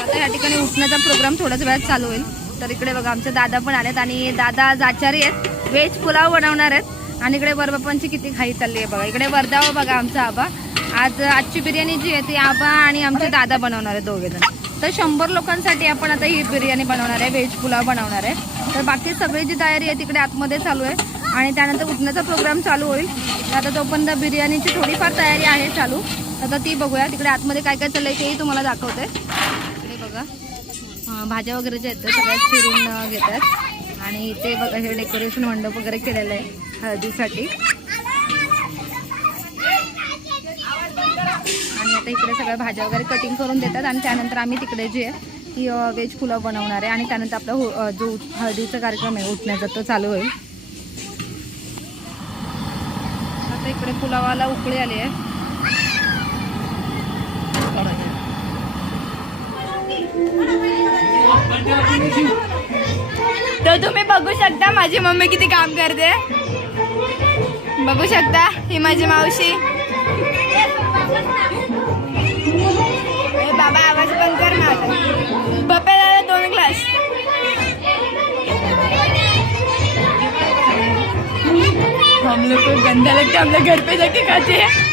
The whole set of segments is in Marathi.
आता या ठिकाणी उठण्याचा प्रोग्राम थोड्याच वेळात चालू होईल. तर इकडे बघा आमचे दादा पण आलेत आणि दादा आज आचारी आहेत. व्हेज पुलाव बनवणार आहेत. आणि इकडे वरबापांची किती खाई चालली आहे बघा. इकडे वर्धाव बघा आमचा आबा. आज आजची बिर्याणी जी आहे ती आबा आणि आमचे दादा बनवणार आहेत दोघे जण तर शंभर लोकांसाठी आपण आता ही बिर्याणी बनवणार आहे व्हेज पुलाव बनवणार आहे. तर बाकी सगळी जी तयारी आहे तिकडे आतमध्ये चालू आहे. आणि त्यानंतर उठण्याचा प्रोग्राम चालू होईल. आता तोपर्यंत बिर्याणीची थोडीफार तयारी आहे चालू आता ती बघूया. तिकडे आतमध्ये काय काय चाललंय तेही तुम्हाला दाखवते. इकडे बघा. भाज्या वगैरे ज्या आहेत त्या सगळ्यात चिरून घेतात. आणि इथे बघा हे डेकोरेशन मंडप वगैरे केलेलं आहे हळदीसाठी. आता इकडे सगळ्या भाज्या वगैरे कटिंग करून देतात आणि त्यानंतर आम्ही तिकडे जे ती व्हेज पुलाव बनवणार आहे. आणि त्यानंतर आपला हो- जो हळदीचा कार्यक्रम आहे उठण्याचा तो चालू होईल. आता इकडे पुलावाला उकळी आली आहे. तर तुम्ही बघू शकता माझी मम्मी किती काम करते. बघू शकता ही माझी मावशी. बंद कर ना पप्पा दादा दोन ग्लास. हम लोग को गंदा लगता है हम लोग घर पे जाके खाते. हैं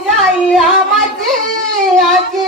पूजाई आमाची आजी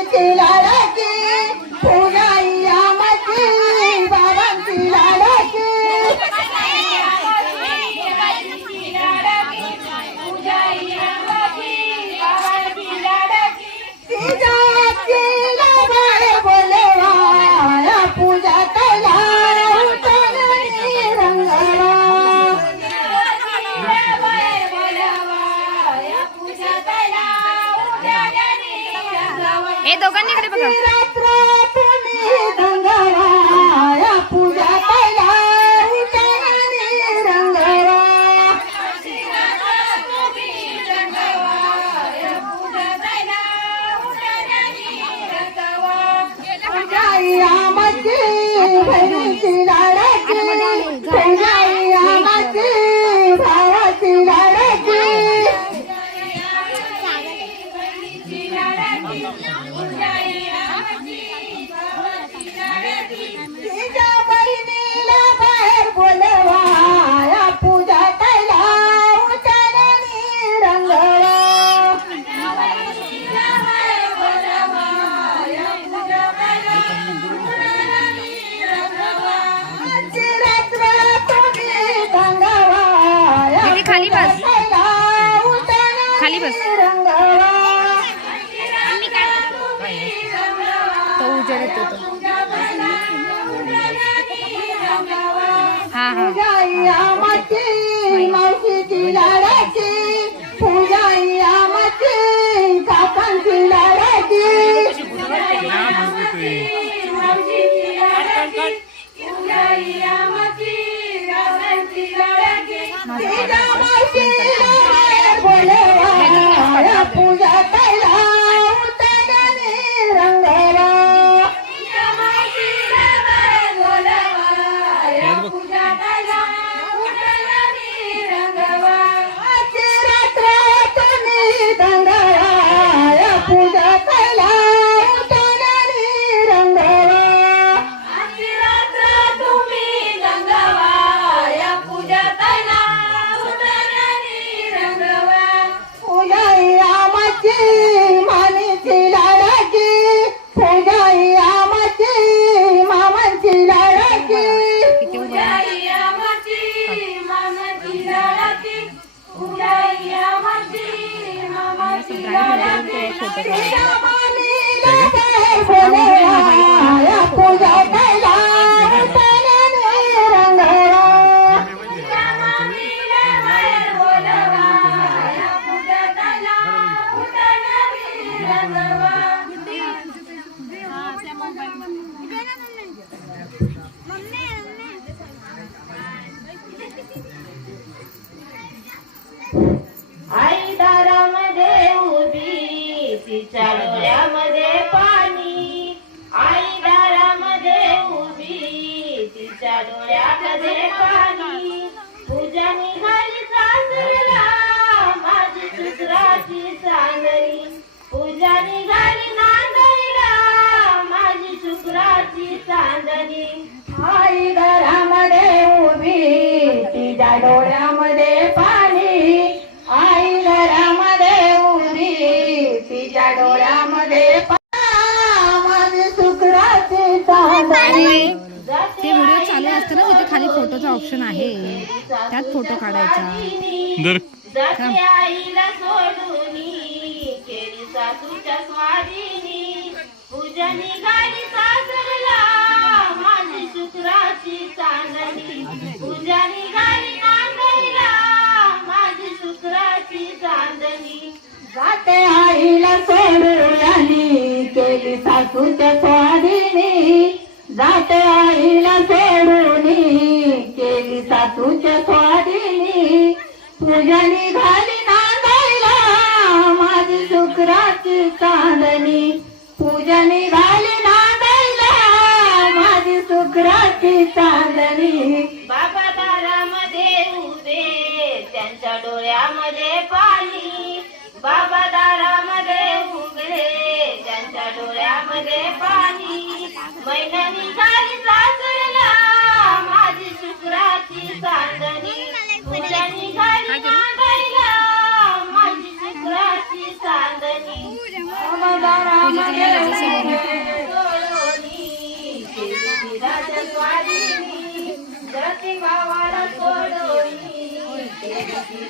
त्यात फोटो काढायचा. जाते आईला सोडून केली सासूच्या स्वाधीने. जाते आईला सोड తుజ కోడిని పుజని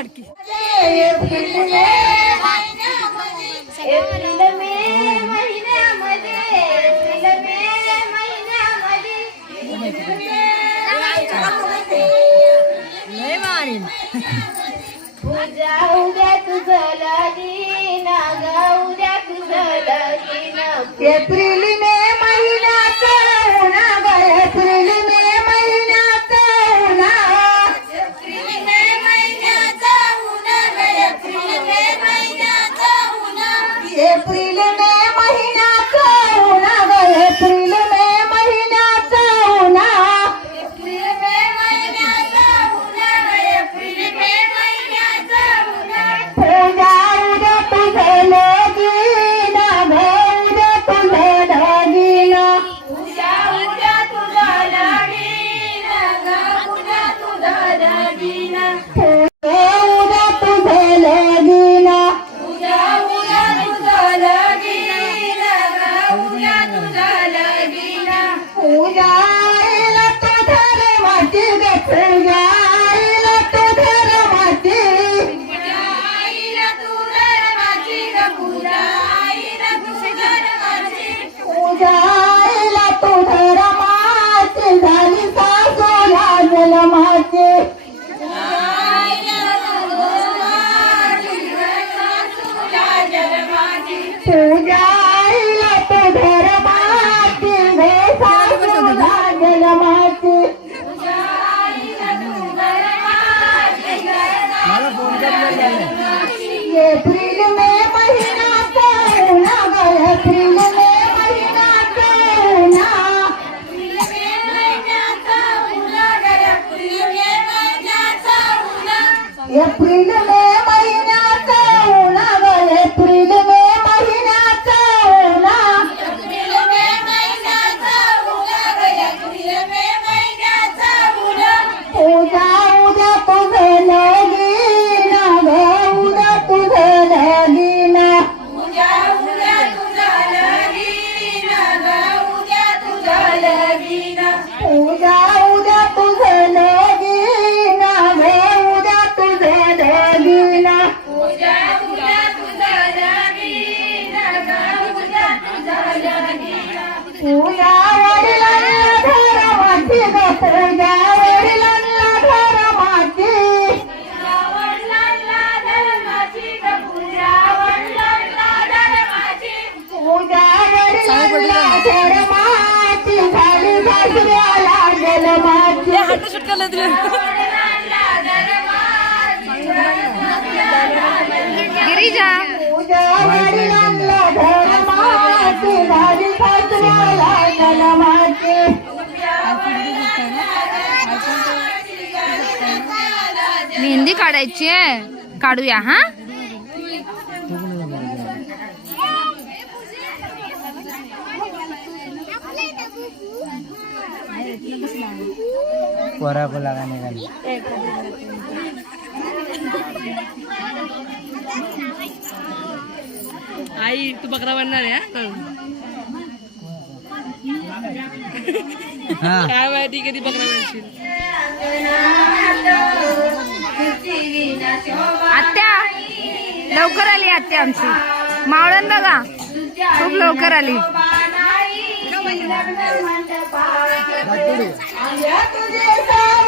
फडकी लय मारीन उद्या तुझं लागी ना उद्या ना एप्रिल Danke! झालं तुला गिरीजा. मेहंदी काढायची आहे. काढूया हा? कोहरा लगाने गाने आई तू बकरा बनणार आहे काय माहिती कधी बकरा बनशील? आत्या लवकर आली आत्या आमची. मावळण बघा. खूप लवकर आली. Like, what is it?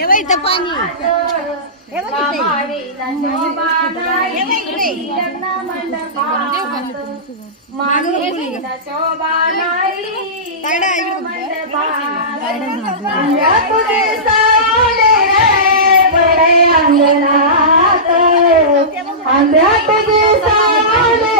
हे बाई इथं पाणी हे अंध्या तुझे सावले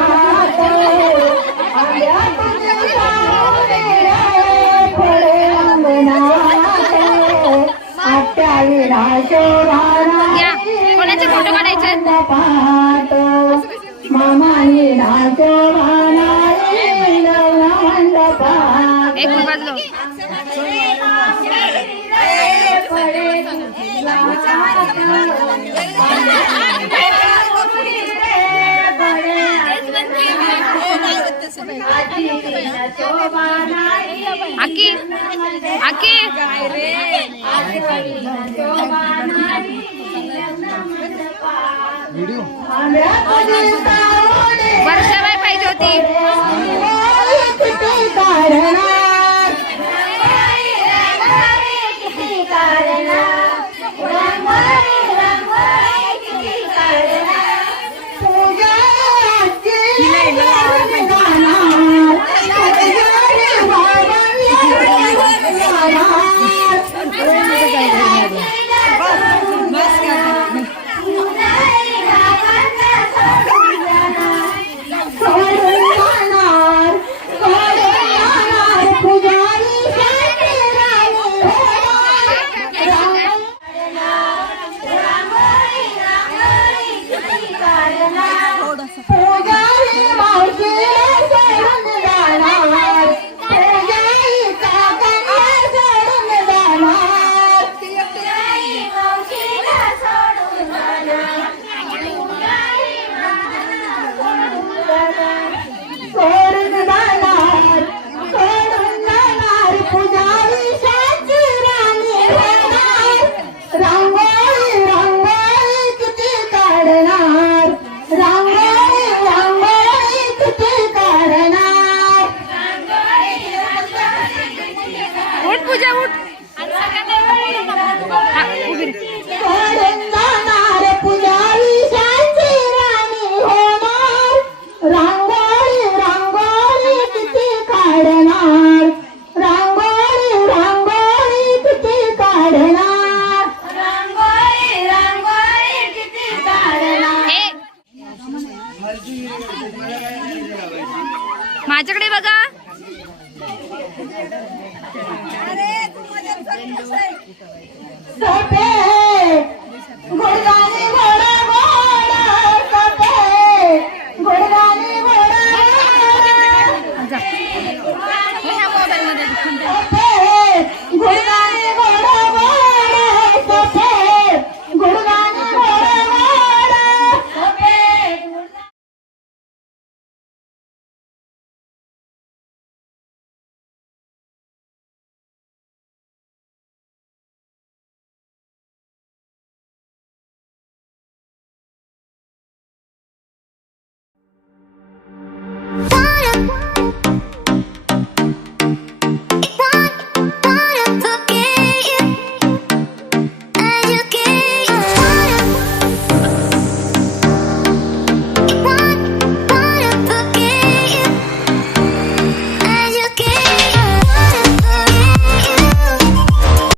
कोणाचे फोटो काढायचे? आकी आकी. वर्षाबाई पाहिजे होती. se arrepende.